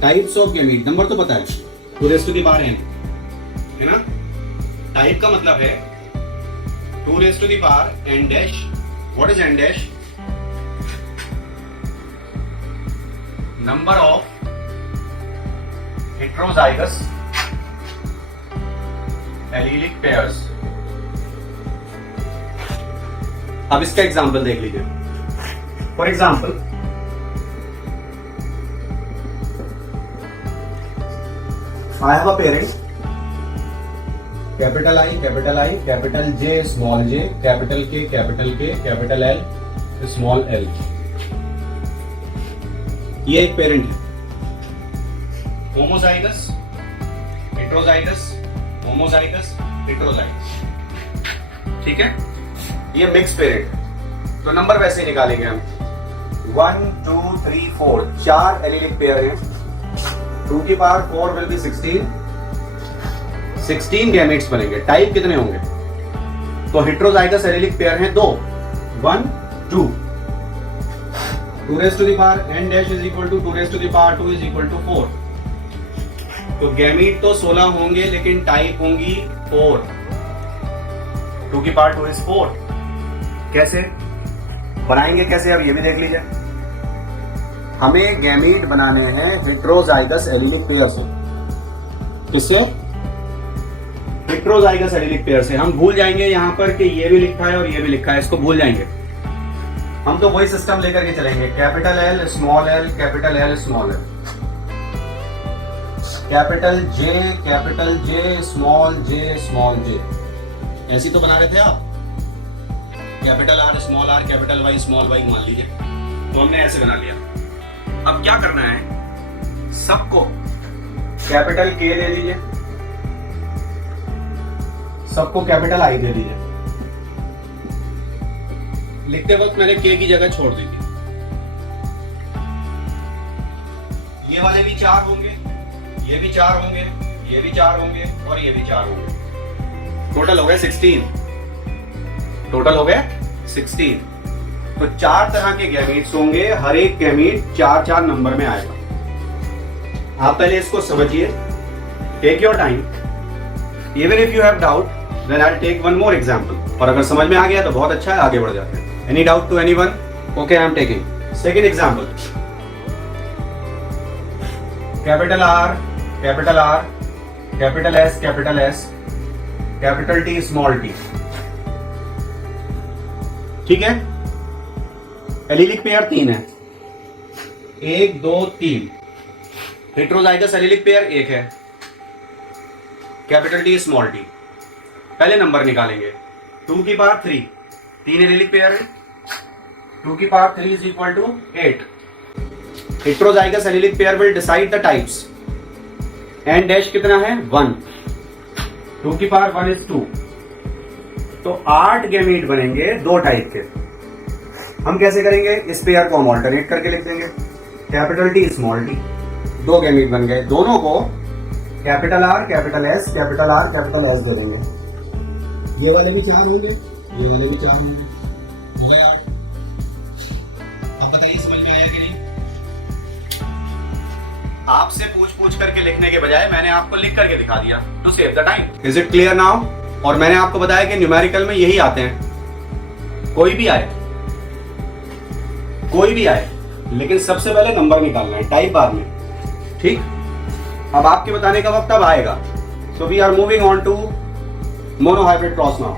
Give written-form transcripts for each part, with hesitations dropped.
Types of gamete, number तो पता है, 2 raise to the power n है ना। टाइप का मतलब है 2 raise to the power n dash. What is n dash? Number of heterozygous allelic pairs. अब इसका एग्जांपल देख लीजिए। For example, I have a parent, capital I, capital J, small j, capital K, capital L, small l। ये एक parent है। Homozygous, heterozygous, homozygous, heterozygous, ठीक है। ये मिक्स पेरेंट। तो नंबर वैसे ही निकालेंगे हम। 1 2 3 4 4 एलीलिक पेयर हैं। 2 की पावर 4 विल बी 16 गैमेट्स बनेंगे। टाइप कितने होंगे? तो हेटेरोजाइगस एलीलिक पेयर हैं 2, 1 2। 2 raise to the power n dash is equal to 2 raise to the power 2 is equal to 4। तो गैमीट तो 16 होंगे लेकिन टाइप होंगी 4। 2 की पावर 2 इज 4। कैसे बनाएंगे, कैसे, अब ये भी देख लीजिए। हमें गैमीट बनाने हैं हेटेरोजाइगस एलीलिक पेयर से। किससे? हेटेरोजाइगस एलीलिक पेयर से। हम भूल जाएंगे यहां पर कि ये भी लिखा है और ये भी लिखा है, इसको भूल जाएंगे। हम तो वही सिस्टम लेकर के चलेंगे, capital L small l, capital L small l, capital J small j। ऐसी तो बना रहे थे आप, capital R small r, capital Y small y मान लीजिए। तो हमने ऐसे बना लिया। अब क्या करना है, सबको कैपिटल K दे दीजिए, सबको कैपिटल I दे दीजिए। लिखते वक्त मैंने K की जगह छोड़ दी थी। ये वाले भी 4 होंगे, ये भी 4 होंगे, ये भी 4 होंगे और ये भी 4 होंगे। टोटल हो गए 16। टोटल हो गए 16। तो 4 तरह के गैमीट्स होंगे, हर एक गैमीट 4 नंबर में आएगा। आप पहले इसको समझिए, take your time. Even if you have doubt then I will take one more example. और अगर समझ में आ गया तो बहुत अच्छा है, आगे बढ़ जाते हैं। Any doubt to anyone? Okay, I am taking second example. Capital R, capital S, capital T, small t, ठीक है। एलीलिक पेयर 3 है, 1 2 3। हेटेरोजाइगस एलीलिक पेयर 1 है, कैपिटल T स्मॉल t। पहले नंबर निकालेंगे। 2 की पावर 3 एलीलिक पेयर है। 2 की power 3 is equal to 8। Heterozygous allelic pair will decide the types. n dash कितना है? 1। 2 की पावर 1 इज 2। तो 8 गैमीट बनेंगे 2 टाइप के। हम कैसे करेंगे? इस पेयर को हम ऑल्टरनेट करके लिख देंगे। Capital T small t, 2 gamete बन गए। दोनों को capital R, capital S, capital R, capital S दे देंगे। ये वाले भी 4 होंगे, ये वाले भी 4 होंगे। हो गया 8। आप बताइए समझ में आया कि नहीं? आपसे पूछ करके लिखने के बजाय मैंने आपको लिख करके दिखा दिया to save the time. Is it clear now? और मैंने आपको बताया कि न्यूमेरिकल में यही आते हैं, कोई भी आए, लेकिन सबसे पहले नंबर निकालना है, टाइप बाद में, ठीक। अब आपके बताने का वक्त अब आएगा। So we are moving on to monohybrid cross now.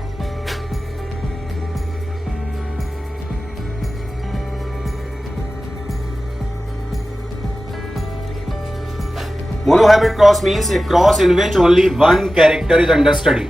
Monohybrid cross means a cross in which only one character is under study.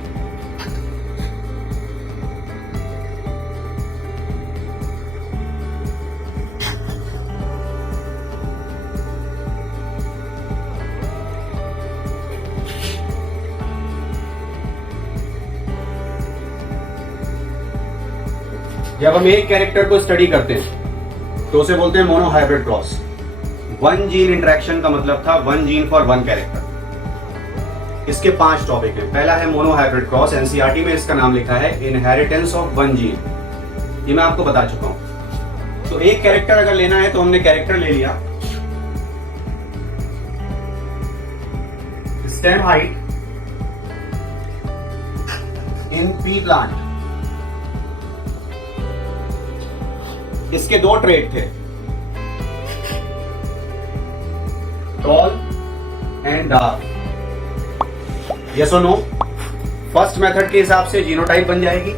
जब हम एक कैरेक्टर को स्टडी करते हैं तो उसे बोलते हैं mono hybrid cross. One gene interaction का मतलब था one gene for one character. इसके 5 टॉपिक हैं। पहला है मोनो हाइब्रिड क्रॉस, एनसीईआरटी में इसका नाम लिखा है इनहेरिटेंस ऑफ वन जीन। ये मैं आपको बता चुका हूं। तो एक कैरेक्टर अगर लेना है तो हमने कैरेक्टर ले लिया, stem height in P plant, इसके 2 ट्रेट थे, टॉल एंड डार्क। यस और नो? फर्स्ट मेथड के हिसाब से जीनोटाइप बन जाएगी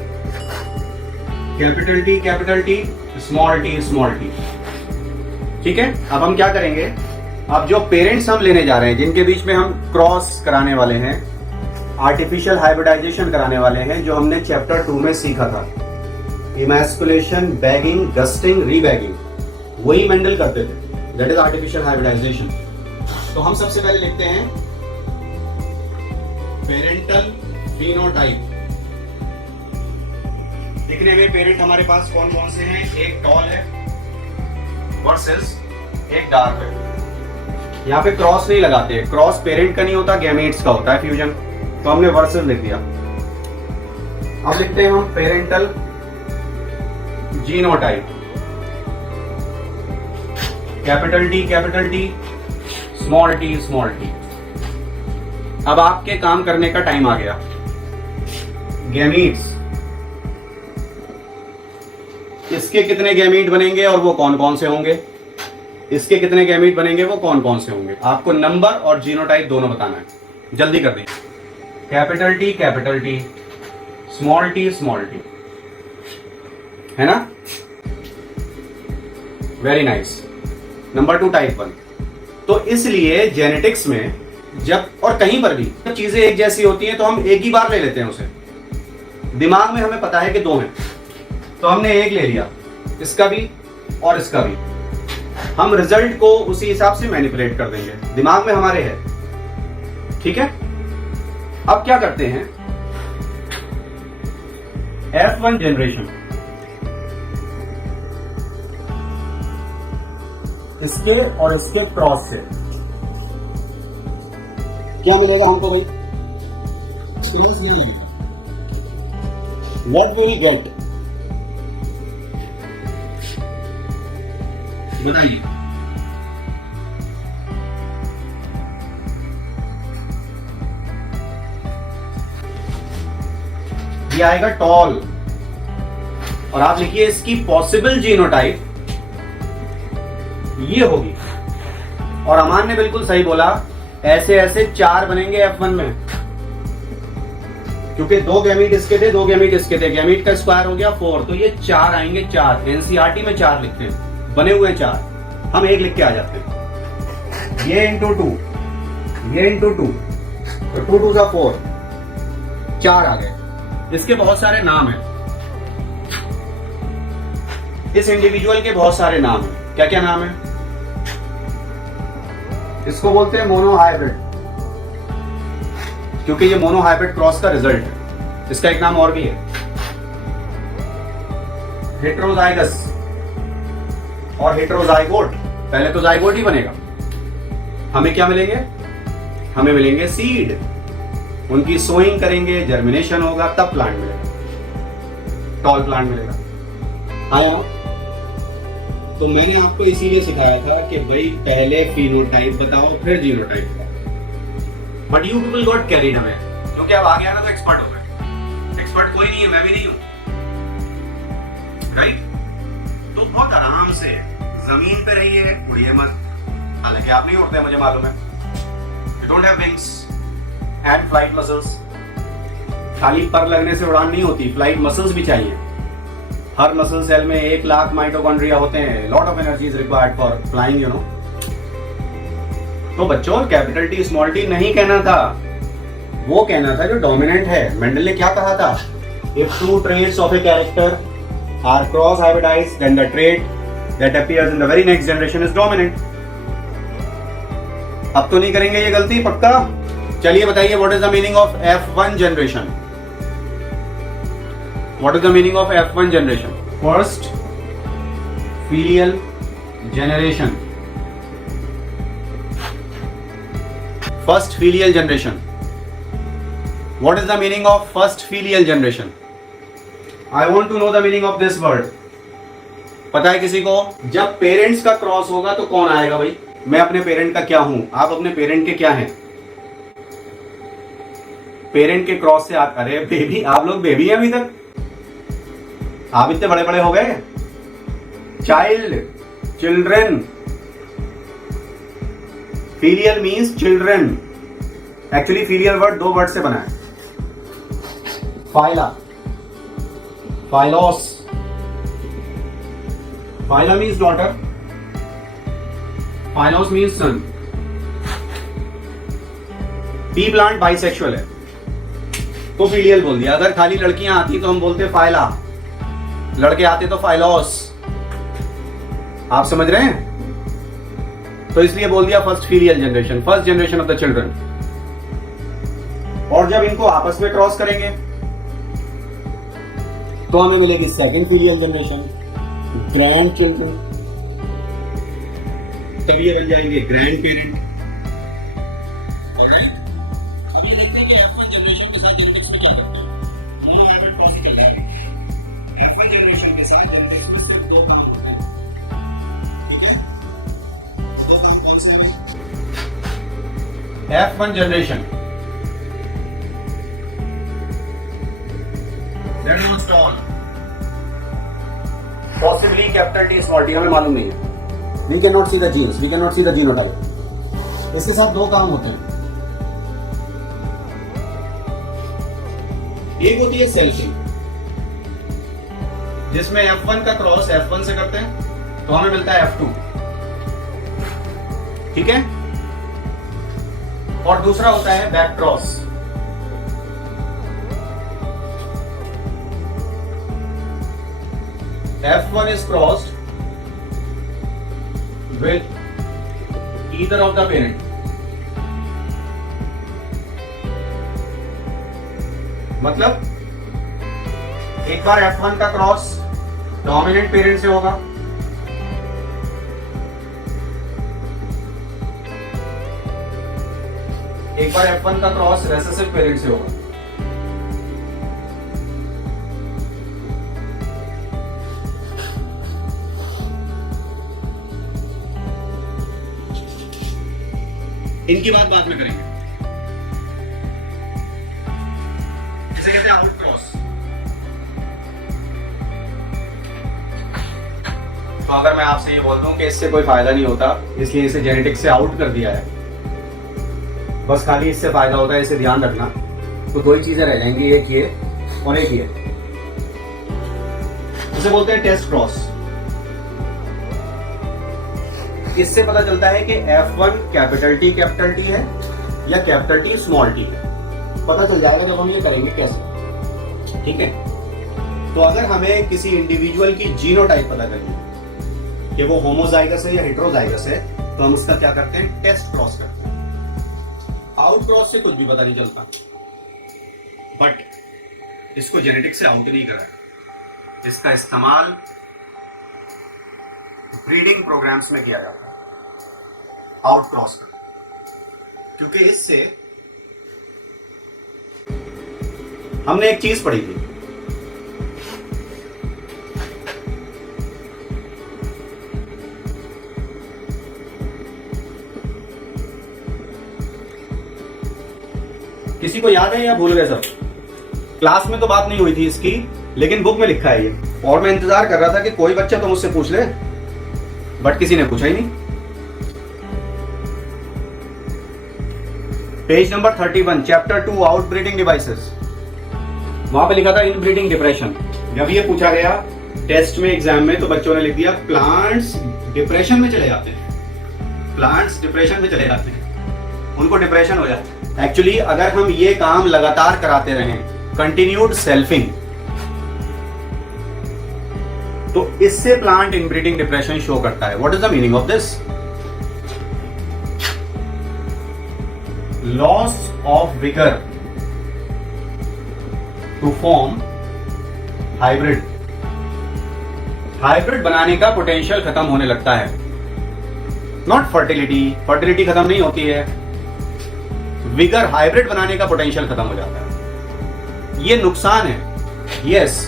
कैपिटल टी स्मॉल टी। ठीक है, अब हम क्या करेंगे, अब जो पेरेंट्स हम लेने जा रहे हैं जिनके बीच में हम क्रॉस कराने वाले हैं, आर्टिफिशियल हाइब्रिडाइजेशन कराने वाले हैं, जो हमने चैप्टर 2 में सीखा था, इमैस्कुलेशन, बैगिंग, गस्टिंग, रीबैगिंग, वही मेंडल करते थे, दैट इज आर्टिफिशियल हाइब्रिडाइजेशन। तो हम सबसे पहले लिखते हैं पेरेंटल फिनोटाइप। दिखने में पेरेंट हमारे पास कौन कौन से हैं, एक टॉल है वर्सेस एक डार्क है। यहाँ पे क्रॉस नहीं लगाते, क्रॉस पेरेंट का नहीं होता, गैमेट्स का होता है फ्यूजन, तो हमने वर्सेस लिख दिया। अब लिखते हैं हम parental genotype, capital T small T. अब आपके काम करने का टाइम आ गया। गैमीट्स, इसके कितने गैमीट बनेंगे और वो कौन कौन से होंगे, इसके कितने गैमीट बनेंगे वो कौन कौन से होंगे, आपको नंबर और जीनोटाइप दोनों बताना है। जल्दी कर दीजिए। कैपिटल टी स्मॉल टी है ना, वेरी नाइस। Number 2 type 1। तो इसलिए जेनेटिक्स में जब और कहीं पर भी जब चीजें एक जैसी होती हैं तो हम एक ही बार ले लेते हैं उसे। दिमाग में हमें पता है कि 2 हैं तो हमने एक ले लिया, इसका भी और इसका भी। हम रिजल्ट को उसी हिसाब से मैनिपुलेट कर देंगे, दिमाग में हमारे है। ठीक है, अब क्या करते हैं, F1 जनरेशन, इसके और इसके क्रॉस से क्या मिलेगा हमको भाई? What will we get? बताइए। ये आएगा टॉल, और आप लिखिए इसकी पॉसिबल जीनोटाइप ये होगी। और अमान ने बिल्कुल सही बोला, ऐसे ऐसे 4 बनेंगे F1 में, क्योंकि 2 गैमीट इसके थे, 2 गैमीट इसके थे, गैमीट का स्क्वायर हो गया 4, तो ये 4 आएंगे। 4 एनसीईआरटी में 4 लिखते हैं, बने हुए 4, हम 1 लिख के आ जाते हैं। ये इंटू 2, ये इंटू 2, तो 2 2 4, 4 आ गए। इसके बहुत सारे नाम हैं, इस इंडिविजुअल के बहुत सारे नाम हैं। क्या क्या नाम है? इसको बोलते हैं मोनो हाइब्रिड, क्योंकि ये मोनो हाइब्रिड क्रॉस का रिजल्ट है। इसका एक नाम और भी है, हेटेरोजाइगस और हेटेरोजाइगोट। पहले तो जाइगोट ही बनेगा। हमें क्या मिलेंगे? हमें मिलेंगे सीड, उनकी सोइंग करेंगे, जर्मिनेशन होगा, तब प्लांट मिलेगा, टॉल प्लांट मिलेगा। आया? तो मैंने आपको इसीलिए सिखाया था कि भाई पहले फिनोटाइप बताओ फिर जीनोटाइप बताओ। But you people got carried away, क्योंकि अब आ गया ना तो एक्सपर्ट हो गए। एक्सपर्ट कोई नहीं है, मैं भी नहीं हूं, राइट? तो बहुत आराम से जमीन पे रहिए, उड़िए मत। हालांकि आप नहीं उड़ते, मुझे मालूम है। You don't have wings and flight muscles. खाली पर लगने से उड़ान नहीं होती, फ्लाइट मसल्स भी चाहिए। हर मसल सेल में 1 लाख माइटोकॉन्ड्रिया होते हैं। Lot of energy is required for flying, you know. तो बच्चों, कैपिटल टी स्मॉल टी नहीं कहना था, वो कहना था जो डोमिनेंट है। मेंडल ने क्या कहा था? If 2 traits of a character are cross hybridized, then the trait that appears in the very next generation is dominant. अब तो नहीं करेंगे ये गलती, पक्का? चलिए बताइए, what is the meaning of F1 generation? What is the meaning of F1 generation? First filial generation. First filial generation. What is the meaning of first filial generation? I want to know the meaning of this word. पता है किसी को? जब parents का cross होगा तो कौन आएगा भाई? मैं अपने पेरेंट का क्या हूं, आप अपने पेरेंट के क्या हैं? पेरेंट के क्रॉस से आप, अरे बेबी, आप लोग बेबी हैं अभी तक? आप इतने बड़े बड़े हो गए? Child, children. Filial means children. Actually filial word दो वर्ड से बना है. Filia, filius. Filia means daughter, filius means son. P plant bisexual है तो फीलियल बोल दिया. अगर खाली लड़कियां आती तो हम बोलते फाइला, लड़के आते तो फाइलोस. आप समझ रहे हैं? तो इसलिए बोल दिया first filial generation, first generation of the children. और जब इनको आपस में क्रॉस करेंगे तो हमें मिलेगी second filial generation, grand children. तब ये बन जाएंगे ग्रैंड पेरेंट. अब ये देखते हैं कि F1 जनरेशन के साथ जेनेटिक्स में क्या करते हैं. मोनोहाइब्रिड क्रॉस चल रहा है. F1 जनरेशन के साथ जेनेटिक्स में सिर्फ दो काम होते हैं. ठीक है, दो काम कौन से हैं? F1 generation, that was tall, possibly capital T small t, हमें मालूम नहीं है. We cannot see the genes, we cannot see the genotype. इसके साथ दो काम होते हैं. एक होती है सेल्फिंग, जिसमें F1 का क्रॉस F1 से करते हैं तो हमें मिलता है F2. ठीक है. और दूसरा होता है back cross. F1 is crossed with either of the parent. मतलब एक बार F1 का क्रॉस डोमिनेंट पेरेंट से होगा, एक बार F1 का क्रॉस रेसेसिव पेरेंट से होगा. इनकी बात बाद में करेंगे. इसे कहते हैं आउट क्रॉस. तो अगर मैं आपसे ये बोल दूं कि इससे कोई फायदा नहीं होता, इसलिए इसे जेनेटिक्स से आउट कर दिया है, बस खाली इससे फायदा होता है, इसे ध्यान रखना, तो दो ही चीजें रह जाएंगी, एक ये और एक ये. इसे बोलते हैं टेस्ट क्रॉस. इससे पता चलता है कि F1 कैपिटल T है या कैपिटल T स्मॉल t है. पता चल जाएगा जब हम ये करेंगे कैसे. ठीक है. तो अगर हमें किसी इंडिविजुअल की जीनोटाइप पता करनी है कि वो होमोजाइगस है या हेटेरोजाइगस है, तो हम उसका क्या करते हैं, टेस्ट क्रॉस करते हैं. आउट क्रॉस से कुछ भी पता नहीं चलता, बट इसको जेनेटिक्स से आउट नहीं करा है. इसका इस्तेमाल ब्रीडिंग प्रोग्राम्स में किया जाता है आउट क्रॉस कर, क्योंकि इससे हमने एक चीज पढ़ी थी, किसी को याद है या भूल गए सब? क्लास में तो बात नहीं हुई थी इसकी, लेकिन बुक में लिखा है ये, और मैं इंतजार कर रहा था कि कोई बच्चा तो मुझसे पूछ ले, बट किसी ने पूछा ही नहीं. Page number 31, chapter 2, outbreeding devices. वहां पे लिखा था इनब्रीडिंग डिप्रेशन. जब ये पूछा गया टेस्ट में, एग्जाम में, तो बच्चों ने लिख दिया प्लांट्स डिप्रेशन में चले जाते हैं. प्लांट्स डिप्रेशन में चले जाते हैं, उनको डिप्रेशन हो जाता है. एक्चुअली अगर हम ये काम लगातार कराते रहें, कंटिन्यूड सेल्फिंग, तो इससे प्लांट इनब्रीडिंग डिप्रेशन शो करता है. What is the meaning of this? Loss of vigour to form hybrid. Hybrid बनाने का पोटेंशियल खत्म होने लगता है। नॉट फर्टिलिटी खत्म नहीं होती है, विगर हाइब्रिड बनाने का पोटेंशियल खत्म हो जाता है। ये नुकसान है। यस,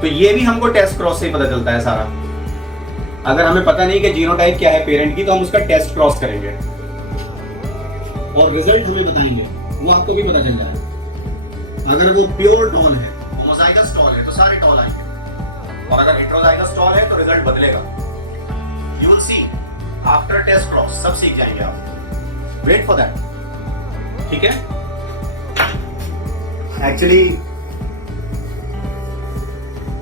तो ये भी हमको टेस्ट क्रॉस से ही पता चलता है सारा। अगर हमें पता नहीं कि जीनोटाइप क्या है पेरेंट की, तो हम उसका टेस्ट क्रॉस करेंगे और रिजल्ट हमें बताएंगे, वो आपको भी पता चल जाएगा। अगर वो प्योर टॉल है, होमोजाइगस टॉल है, तो सारे टॉल आएंगे, और अगर हेटेरोजाइगस टॉल है तो रिजल्ट बदलेगा। You will see after test cross, सब सीख जाएंगे आप। वेट फॉर दैट, ठीक है। एक्चुअली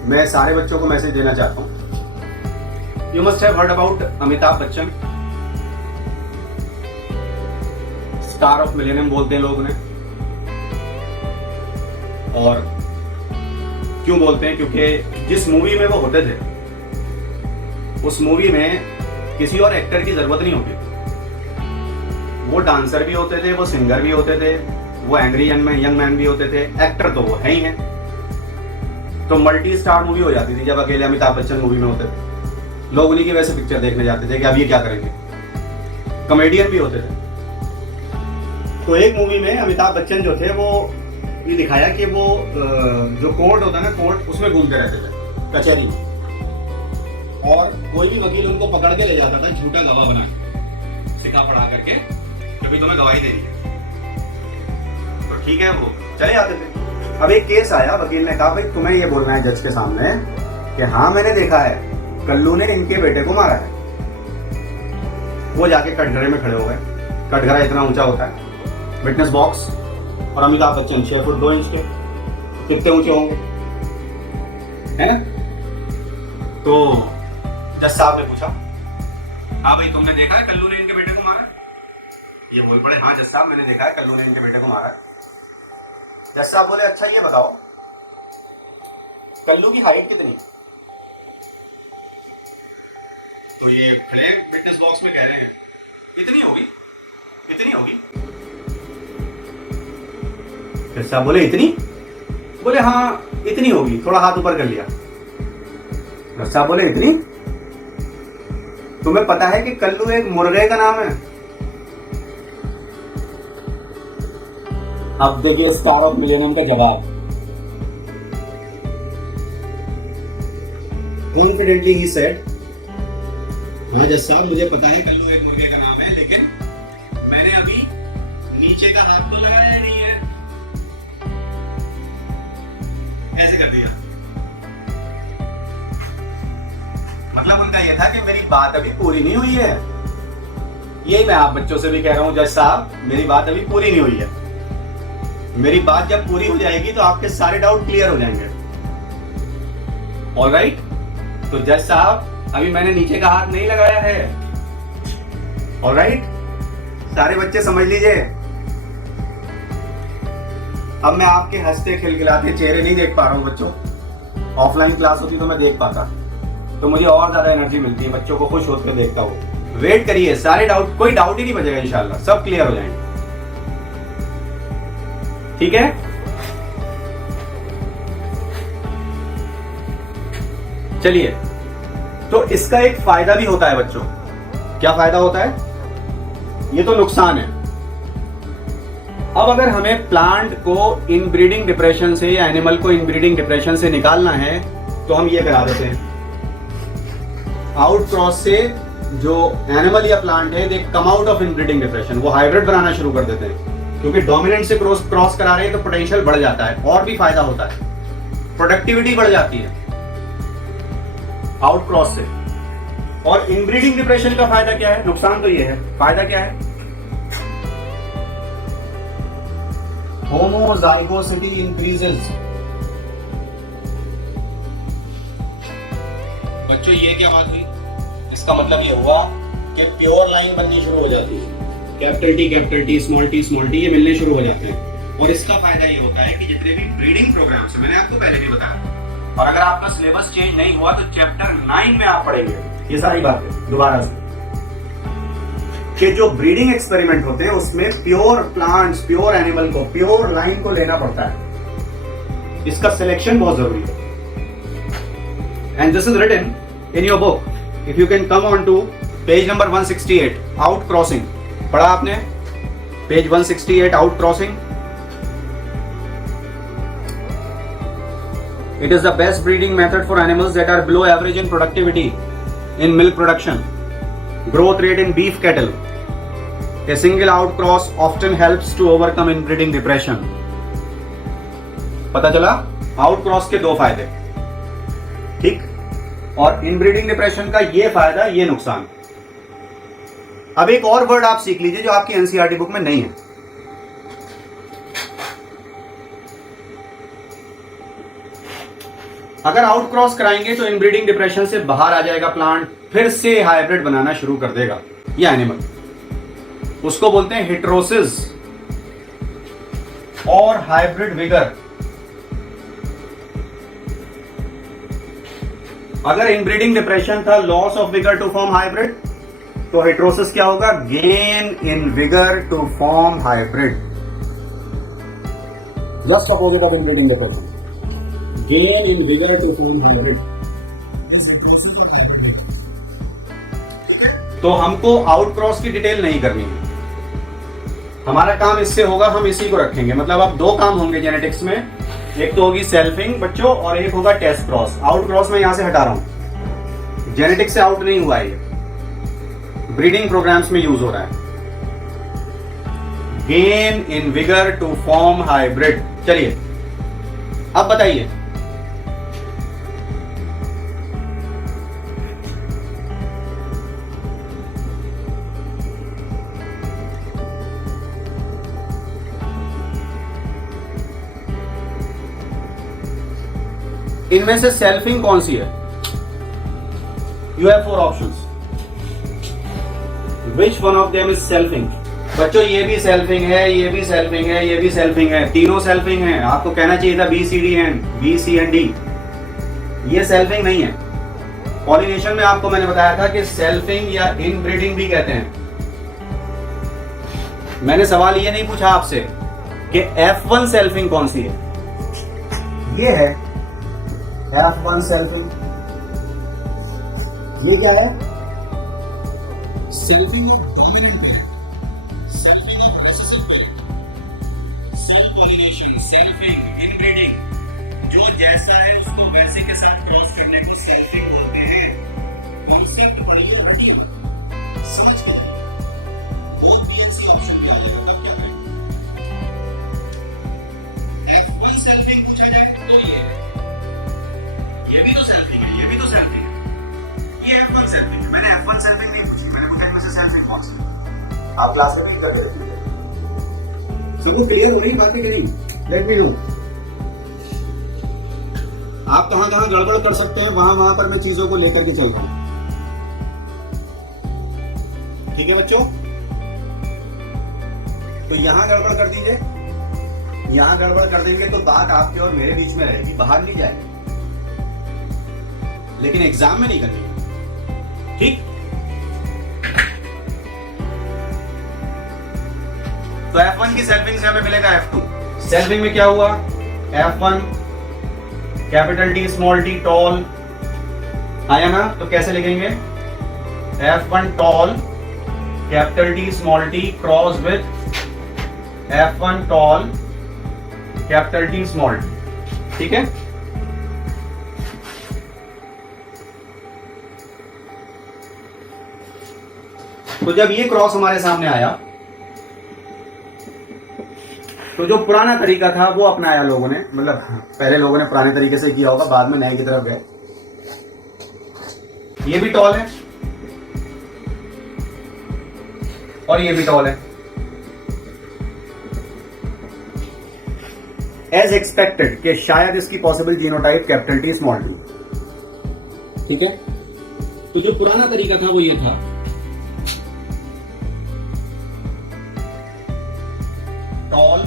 मैं सारे बच्चों को मैसेज देना चाहता हूं। You must have heard about Amitabh Bachchan, star of millennium बोलते हैं लोग उन्हें। और क्यों बोलते हैं? क्योंकि जिस मूवी में वो होते थे, उस मूवी में किसी और एक्टर की जरूरत नहीं होती। वो डांसर भी होते थे, वो सिंगर भी होते थे, वो एंग्री यंग मैन भी होते थे, एक्टर तो वो है ही है। तो मल्टी स्टार मूवी हो जाती थी जब अकेले अमिताभ बच्चन मूवी में होते थे। लोग उन्हीं की वजह से पिक्चर देखने जाते थे कि अब ये क्या करेंगे। कॉमेडियन भी होते थे। तो एक मूवी में अमिताभ बच्चन जो थे, वो ये दिखाया कि वो जो कोर्ट होता है ना, कोर्ट, उसमें घूमते रहते थे, कचहरी। और कोई भी वकील उनको पकड़ के ले जाता था झूठा गवाह बना के, सिखा पढ़ा करके, क्योंकि तुम्हें गवाही देनी है। तो ठीक है, वो चले जाते थे। अब एक केस आया, वकील ने कहा भाई तुम्हें ये बोलना है जज के सामने कि हाँ मैंने देखा है कल्लू ने इनके बेटे को मारा है। वो जाके कटघरे में खड़े हो गए। कटघरा इतना ऊंचा होता है, विटनेस बॉक्स, और अमिताभ बच्चन 6 फुट 2 इंच के, कितने ऊंचे होंगे, है ना? तो जज साहब ने पूछा, हाँ भाई तुमने देखा है कल्लू ने इनके बेटे को मारा? ये बोल पड़े, हाँ जज साहब मैंने देखा है कल्लू ने इनके बेटे को मारा। जज साहब बोले, अच्छा ये बताओ कल्लू की हाइट कितनी? तो ये खड़े विटनेस बॉक्स में कह रहे हैं इतनी होगी, इतनी होगी। जज साहब बोले इतनी? बोले हाँ इतनी होगी, थोड़ा हाथ ऊपर कर लिया। जज साहब बोले इतनी? तुम्हें पता है कि कल्लू एक मुर्गे का नाम है? अब देखिए स्टार ऑफ मिलेनियम का जवाब। कॉन्फिडेंटली ही सेड, हाँ जज साहब मुझे पता है कल्लू एक मुर्गे का नाम है, लेकिन मैंने अभी नीचे का हाथ तो लगाया नहीं है। ऐसे कर दिया। मतलब उनका यह था कि मेरी बात अभी पूरी नहीं हुई है। यही मैं आप बच्चों से भी कह रहा हूं, जज साहब मेरी बात अभी पूरी नहीं हुई है। मेरी बात जब पूरी हो जाएगी तो आपके सारे डाउट क्लियर हो जाएंगे। ऑलराइट? तो जज साहब अभी मैंने नीचे का हाथ नहीं लगाया है। ऑलराइट? सारे बच्चे समझ लीजिए। अब मैं आपके हंसते खिलखिलाते चेहरे नहीं देख पा रहा हूं बच्चों। ऑफलाइन क्लास होती तो मैं देख पाता, तो मुझे और ज्यादा एनर्जी मिलती है बच्चों को खुश होकर देखता हूं। वेट करिए, सारे डाउट, कोई डाउट ही नहीं बचेगा, इंशाल्लाह सब क्लियर हो जाएंगे। ठीक है? चलिए, तो इसका एक फायदा भी होता है बच्चों। क्या फायदा होता है? ये तो नुकसान है। अब अगर हमें प्लांट को इनब्रीडिंग डिप्रेशन से या एनिमल को इनब्रीडिंग डिप्रेशन से निकालना है, तो हम ये करा देते हैं। आउट क्रॉस से जो एनिमल या प्लांट है, they come out of inbreeding depression, वो हाइब्रिड बनाना शुरू कर देते हैं। क्योंकि डोमिनेंट से क्रॉस करा रहे हैं तो पोटेंशियल बढ़ जाता है, और भी फायदा होता है, प्रोडक्टिविटी बढ़ जाती है आउट क्रॉस से। और इनब्रीडिंग डिप्रेशन का फायदा क्या है? नुकसान तो ये है, फायदा क्या है? Homozygosity increases. बच्चों ये क्या बात हुई? इसका मतलब ये हुआ कि प्योर लाइन बननी शुरू हो जाती है। कैपिटल टी स्मॉल टी ये मिलने शुरू हो जाते हैं। और इसका फायदा ये होता है कि जितने भी ब्रीडिंग प्रोग्राम्स, मैंने आपको पहले भी बताया, और अगर आपका सिलेबस चेंज नहीं हुआ तो चैप्टर 9 में आप पढ़ेंगे ये सारी बातें दोबारा से, कि जो ब्रीडिंग एक्सपेरिमेंट होते हैं उसमें प्योर प्लांट्स, प्योर एनिमल को, प्योर लाइन को लेना पड़ता है। इसका सिलेक्शन बहुत जरूरी है। And this is written in your book, if you can come on to page number 168, out crossing. पढ़ा आपने? Page 168, out crossing. It is the best breeding method for animals that are below average in productivity in milk production, growth rate in beef cattle. A single outcross often helps to overcome inbreeding depression. पता चला? आउटक्रॉस के दो फायदे, ठीक, और inbreeding depression का ये फायदा, ये नुकसान. अब एक और वर्ड आप सीख लीजिए जो आपकी एनसीईआरटी बुक में नहीं है. अगर आउटक्रॉस कराएंगे तो इनब्रीडिंग डिप्रेशन से बाहर आ जाएगा प्लांट, फिर से हाइब्रिड बनाना शुरू कर देगा ये एनिमल. उसको बोलते हैं हिट्रोसिस और हाइब्रिड विगर. अगर इनब्रीडिंग डिप्रेशन था, loss of vigour to form hybrid, तो हिट्रोसिस क्या होगा? Gain in vigour to form hybrid. Just opposite of inbreeding depression, gain in vigour to form hybrid. तो हमको आउटक्रॉस की डिटेल नहीं करनी है, हमारा काम इससे होगा, हम इसी को रखेंगे. मतलब अब दो काम होंगे जेनेटिक्स में, एक तो होगी सेल्फिंग बच्चों और एक होगा टेस्ट क्रॉस. आउट क्रॉस में यहां से हटा रहा हूं, जेनेटिक्स से आउट नहीं हुआ है, ये ब्रीडिंग प्रोग्राम्स में यूज हो रहा है. Gain in vigour to form hybrid. चलिए अब बताइए, इनमें से सेल्फिंग कौन सी है? You have 4 options. Which one of them is selfing? बच्चों ये भी सेल्फिंग है, ये भी सेल्फिंग है, ये भी सेल्फिंग है, तीनों सेल्फिंग है. आपको कहना चाहिए था बी सी एंड डी. ये सेल्फिंग नहीं है. पॉलिनेशन में आपको मैंने बताया था कि सेल्फिंग या इनब्रीडिंग भी कहते हैं. मैंने सवाल ये नहीं पूछा आपसे कि F1 सेल्फिंग कौन सी है. ये है F1 सेल्फिंग. ये क्या है? Selfing of dominant parent, selfing of recessive parent, self pollination, selfing, inbreeding. जो जैसा है उसको वैसे के साथ क्रॉस करने को सेल्फिंग बोलते हैं. कॉन्सेप्ट पढ़िए, रटिए मत, समझ गए? वो पीएनसी ऑप्शन भी आ जाएगा, तब क्या करें? F1 सेल्फिंग पूछा जाए तो ये भी तो सेल्फिंग है, ये भी तो सेल्फिंग है. ये F1 सेल्फिंग है. मैंने F1 सेल्फिंग नहीं पूछी, मैंने पूछा इनमें से सेल्फिंग कौन सी है. आप क्लास में करके रखिए. सबको क्लियर हो रही है बातें कि नहीं? Let me know. आप कहां कहां गड़बड़ कर सकते हैं, वहां वहां पर मैं चीजों को लेकर के चल रहा हूं. ठीक है बच्चों? तो यहां गड़बड़ कर दीजिए, यहां गड़बड़ कर देंगे तो बात आपके और मेरे बीच में रहेगी, बाहर नहीं जाएगी, लेकिन एग्जाम में नहीं करनी. ठीक? तो F1 की सेल्फिंग से हमें मिलेगा F2. सेल्फिंग में क्या हुआ? F1 capital T small t tall आया ना? तो कैसे लिखेंगे? F1 tall capital T small t cross with F1 tall capital T small t. ठीक है? तो जब ये क्रॉस हमारे सामने आया तो जो पुराना तरीका था वो अपनाया लोगों ने. मतलब पहले लोगों ने पुराने तरीके से किया होगा, बाद में नए की तरफ गए. ये भी टॉल है और ये भी टॉल है. एज एक्सपेक्टेड कि शायद इसकी possible genotype capital T small t. ठीक है? तो जो पुराना तरीका था वो ये था, toll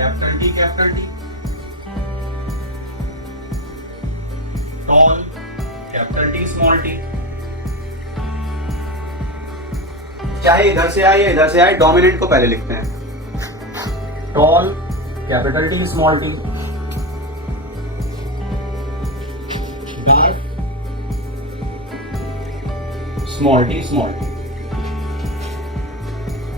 capital T, toll capital T small t. चाहे इधर से आए या इधर से आए, डोमिनेंट को पहले लिखते हैं. Toll capital T small t. Dark small T small T.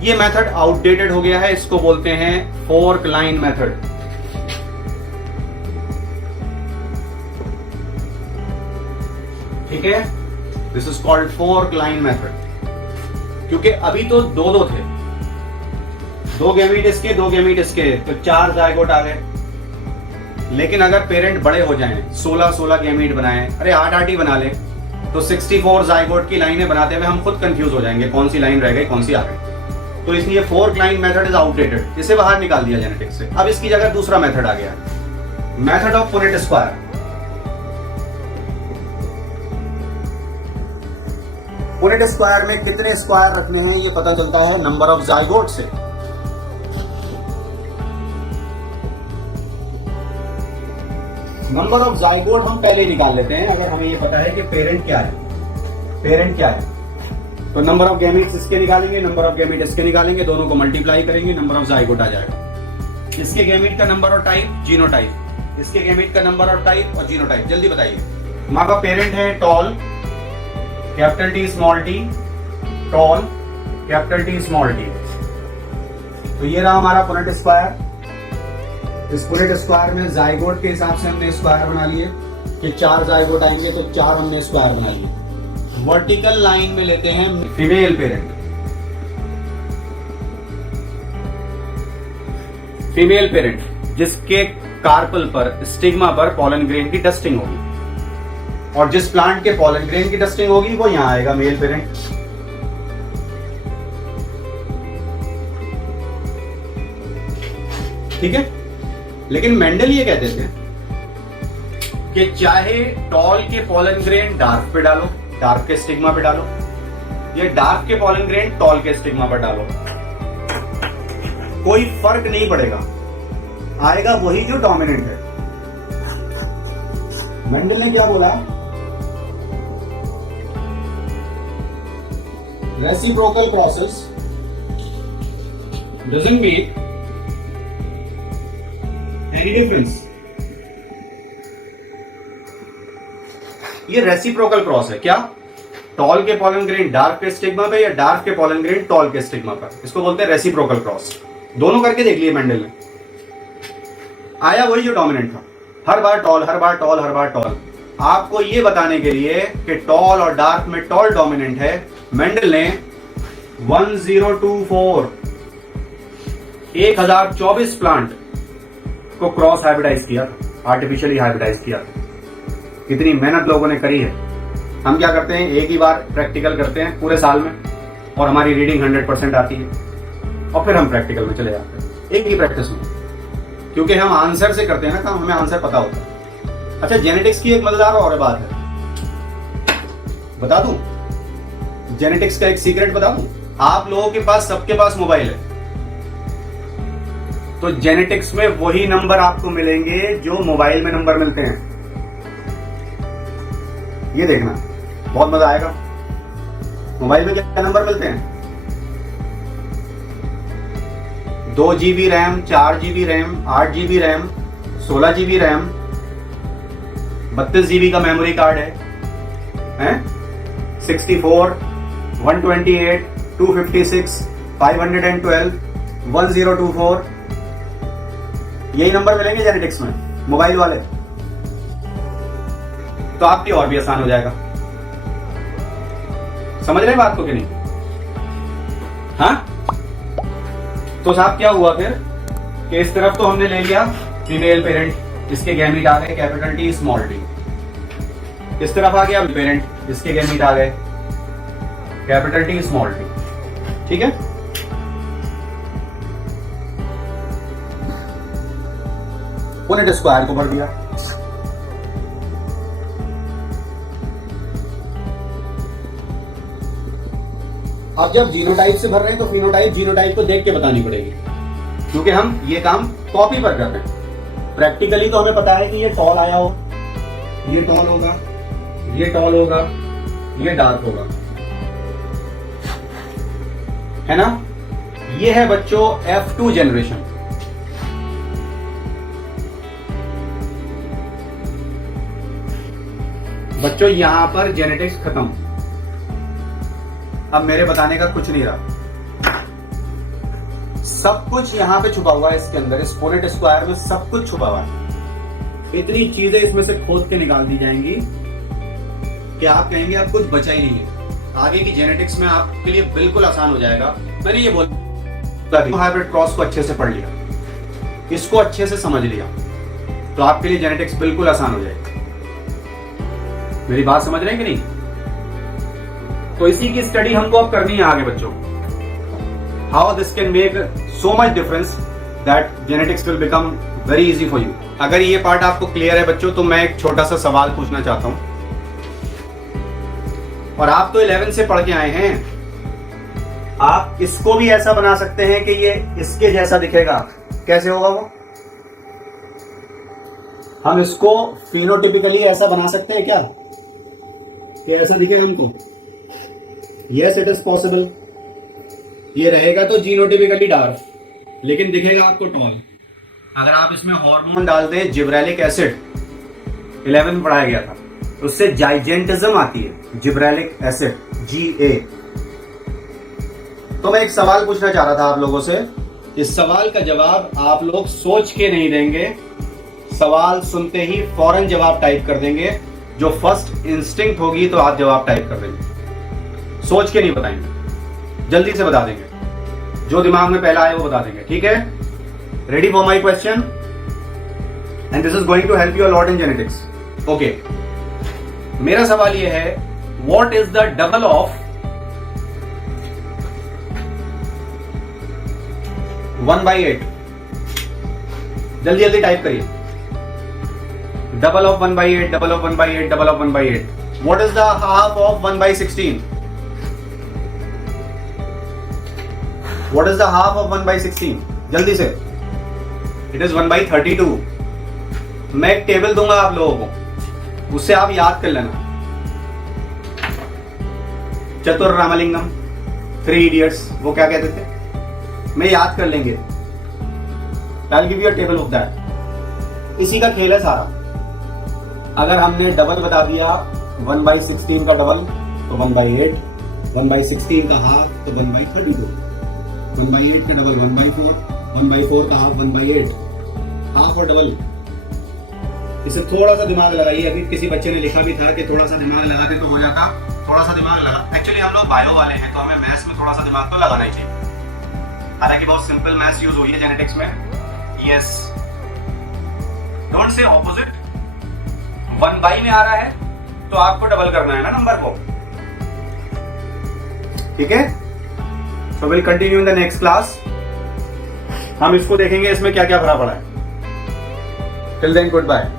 ये मेथड आउटडेटेड हो गया है, इसको बोलते हैं फोर्क लाइन मेथड। ठीक है, this is called fork line method. क्योंकि अभी तो दो दो थे, दो गैमीट इसके दो गैमीट इसके, तो 4 जायगोट आ गए। लेकिन अगर पेरेंट बड़े हो जाएं, 16 गैमीट बनाएं, अरे 8 ही बना लें, तो 64 जायगोट की लाइनें बनाते हुए हम खुद कंफ्यूज हो जाएंगे कौन सी लाइन रह गई कौन सी आ गई। तो इसलिए fork line method is outdated, इसे बाहर निकाल दिया जेनेटिक्स से। अब इसकी जगह दूसरा मेथड आ गया, method of Punnett square. Punnett square में कितने स्क्वायर रखने हैं ये पता चलता है नंबर ऑफ जायगोट से। नंबर ऑफ जायगोट हम पहले निकाल लेते हैं, अगर हमें ये पता है कि पेरेंट क्या है, पेरेंट क्या है, तो नंबर ऑफ गैमीट्स इसके निकालेंगे, नंबर ऑफ गैमीट इसके निकालेंगे, दोनों को मल्टीप्लाई करेंगे, नंबर ऑफ जायगोट आ जाएगा। इसके गैमीट का नंबर और टाइप जीनोटाइप, इसके गैमीट का नंबर और टाइप और जीनोटाइप। जल्दी बताइए, माँ का पेरेंट है toll capital T small T, toll capital T small T. तो ये रहा हमारा पुनेट स्क्वायर। इस पुनेट स्क्वायर में जायगोट के हिसाब से हमने स्क्वायर बना लिए कि 4 जायगोट आएंगे तो 4 हमने स्क्वायर बना लिए। वर्टिकल लाइन में लेते हैं फीमेल पेरेंट, फीमेल पेरेंट जिसके कार्पल पर स्टिग्मा पर पॉलन ग्रेन की डस्टिंग होगी, और जिस प्लांट के पॉलन ग्रेन की डस्टिंग होगी वो यहां आएगा मेल पेरेंट। ठीक है, लेकिन मेंडल ये कहते थे कि चाहे टॉल के पॉलन ग्रेन डार्क पे डालो, डार्क के स्टिग्मा पे डालो, ये डार्क के पॉलन ग्रेन टॉल के स्टिग्मा पर डालो, कोई फर्क नहीं पड़ेगा, आएगा वही जो डोमिनेंट है। मेंडल ने क्या बोला, reciprocal process doesn't make any difference. ये रेसिप्रोकल क्रॉस है, क्या टॉल के पॉलन ग्रेन डार्क के स्टिग्मा पे या डार्क के पॉलन ग्रेन टॉल के स्टिग्मा पर, इसको बोलते हैं रेसिप्रोकल क्रॉस। दोनों करके देख लिए मेंडल ने, आया वही जो डोमिनेंट था, हर बार टॉल हर बार टॉल हर बार टॉल। आपको ये बताने के लिए कि टॉल और डार्क में टॉल डोमिनेंट है, मेंडल ने 1024 प्लांट को क्रॉस हाइब्रिडाइज किया, आर्टिफिशियली हाइब्रिडाइज किया। कितनी मेहनत लोगों ने करी है। हम क्या करते हैं, एक ही बार प्रैक्टिकल करते हैं पूरे साल में और हमारी रीडिंग 100% आती है, और फिर हम प्रैक्टिकल में चले जाते हैं एक ही प्रैक्टिस में, क्योंकि हम आंसर से करते हैं ना काम, हमें आंसर पता होता है। अच्छा, जेनेटिक्स की एक मजेदार और बात है, बता दूं जेनेटिक्स का एक सीक्रेट बता दूं। आप लोगों के पास, सबके पास मोबाइल है, तो जेनेटिक्स में वही नंबर आपको मिलेंगे जो मोबाइल में नंबर मिलते हैं। ये देखना, बहुत मजा आएगा। मोबाइल में क्या नंबर मिलते हैं, 2 GB RAM, 4 GB RAM, 8 GB RAM, 16 GB RAM, 32 GB का मेमोरी कार्ड है 64, 128, 256, 512, 1024, यही नंबर मिलेंगे जेनेटिक्स में मोबाइल वाले। तो आपकी और भी आसान हो जाएगा। समझ रहे बात को कि नहीं? हाँ, तो साहब क्या हुआ फिर कि इस तरफ तो हमने ले लिया फीमेल पेरेंट, इसके गैमीट आ गए कैपिटल टी स्मॉल टी। इस तरफ आ गया पेरेंट, इसके गैमीट आ गए कैपिटल टी स्मॉल टी। ठीक है, पुनेट स्क्वायर को भर दिया। अब जब जीनोटाइप से भर रहे हैं तो फिनोटाइप जीनोटाइप को देख के बतानी पड़ेगी, क्योंकि हम ये काम कॉपी पर कर रहे हैं। प्रैक्टिकली तो हमें पता है कि ये टॉल आया हो, ये टॉल होगा, ये टॉल होगा, ये डार्क होगा, है ना। ये है बच्चों F2 जनरेशन। बच्चों यहां पर जेनेटिक्स खत्म। अब मेरे बताने का कुछ नहीं रहा, सब कुछ यहाँ पे छुपा हुआ है इसके अंदर, इस पुनेट स्क्वायर में सब कुछ छुपा हुआ है। इतनी चीजें इसमें से खोद के निकाल दी जाएंगी कि आप कहेंगे अब कुछ बचा ही नहीं है। आगे की जेनेटिक्स में आपके लिए बिल्कुल आसान हो जाएगा। मैंने ये बोला हाइब्रिड क्रॉस को अच्छे से पढ़ लिया, इसको अच्छे से समझ लिया, तो आपके लिए जेनेटिक्स बिल्कुल आसान हो जाएगी। मेरी बात समझ रहे हैं कि नहीं? तो इसी की स्टडी हमको अब करनी है आगे बच्चों। How this can make so much difference that genetics will become very easy for you. अगर ये पार्ट आपको क्लियर है बच्चों, तो मैं एक छोटा सा सवाल पूछना चाहता हूं। और आप तो 11 से पढ़ के आए हैं, आप इसको भी ऐसा बना सकते हैं कि ये इसके जैसा दिखेगा। कैसे होगा वो? हम इसको फिनोटिपिकली ऐसा बना सकते हैं क्या कि ऐसा दिखे हमको? Yes, it is possible. ये रहेगा तो जीनोटिपिकली डार्क, लेकिन दिखेगा आपको टॉल। अगर आप इसमें हार्मोन डाल दें, जिब्रेलिक एसिड 11 में पढ़ाया गया था, उससे जाइजेंटिज्म आती है, जिब्रेलिक एसिड GA। तो मैं एक सवाल पूछना चाह रहा था आप लोगों से, इस सवाल का जवाब आप लोग सोच के नहीं देंगे, सवाल सुनते ही फौरन जवाब टाइप कर देंगे। जो फर्स्ट इंस्टिंक्ट होगी तो आप जवाब टाइप कर देंगे, सोच के नहीं बताएंगे, जल्दी से बता देंगे, जो दिमाग में पहला आए वो बता देंगे। ठीक है? Ready for my question? And this is going to help you a lot in genetics. Okay, मेरा सवाल ये है, what is the double of 1/8? जल्दी जल्दी टाइप करिए। Double of 1/8, double of 1/8, double of 1/8। What is the half of 1/16? What is the half of 1/16? जल्दी से। It is 1/32। मैं एक टेबल दूंगा आप लोगों को, उससे आप याद कर लेना। चतुर रामलिंगम, 3 इडियट्स, वो क्या कहते थे? मैं याद कर लेंगे। I'll give you a table of that। इसी का खेल है सारा। अगर हमने डबल बता दिया 1/16 का डबल तो 1/8, 1/16 का हाफ तो 1/32, 1/8 का डबल 1/4, 1/4 का हाफ 1/8, हाफ और डबल। इसे थोड़ा सा दिमाग लगाइए। अभी किसी बच्चे ने लिखा भी था कि थोड़ा सा दिमाग लगाते तो हो जाता, थोड़ा सा दिमाग लगा। एक्चुअली हम लोग बायो वाले हैं तो हमें मैथ्स में थोड़ा सा दिमाग तो लगाना ही चाहिए। हालांकि बहुत सिंपल मैथ्स यूज हुई है जेनेटिक्स में। Yes, don't say opposite. 1/, में आ रहा है तो आपको डबल करना है ना नंबर को। ठीक है? So will continue in the next class. हम इसको देखेंगे इसमें क्या क्या भरा पड़ा है। Till then good bye.